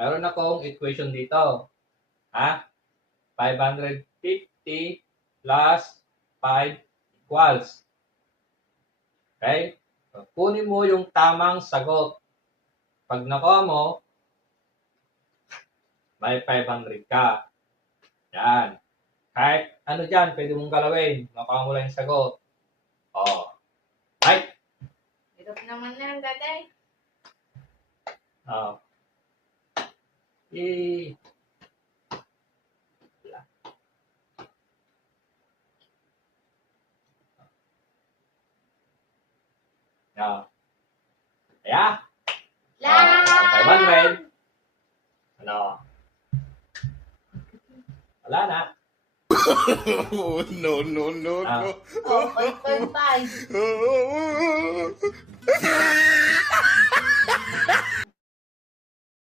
meron akong equation dito. Ha? 550 plus 5 equals. Okay? So, kunin mo yung tamang sagot. Pag nakuha mo, may 500 ka. Yan. Kahit ano dyan, pwede mong galawin. Nakuha mo lang yung sagot. Oh. Right? Hirap naman yan, Daday. Oh. Yeah. Yeah. Lang! 500. Ano? Wala na. Oh, no, no, no, Ah. no. Oh, 5.5.